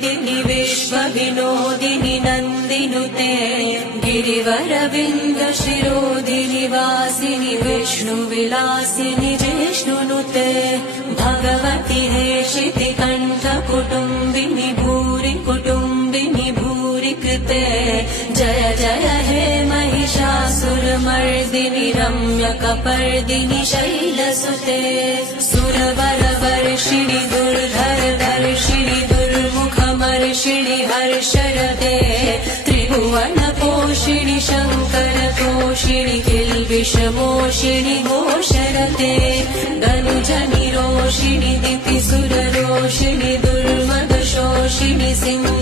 मेदिनि विश्वविनोदिनि नन्दिनुते गिरिवरविन्द शिरोधिनि वासिनि विष्णुविलासिनि जिष्णुनुते भगवति हेशिति कण्ठ कुटुम्बिनि भूरि कुटुम्बिनि भूरि कृते जय जय हे महिषासुरमर्दिनि रम्यकपर्दिनि शैलसुते सुरवरवर्षिणि दुर्धरधर्षिणि दुर्मुखमर्षिणि हर्षरते त्रिभुवनपोषिणि शङ्करतोषिणि किल्बिषमोषिणि घोषरते धनुजनिरोषिणि दितिसुररोषिणि दुर्मदशोषिणि सिंह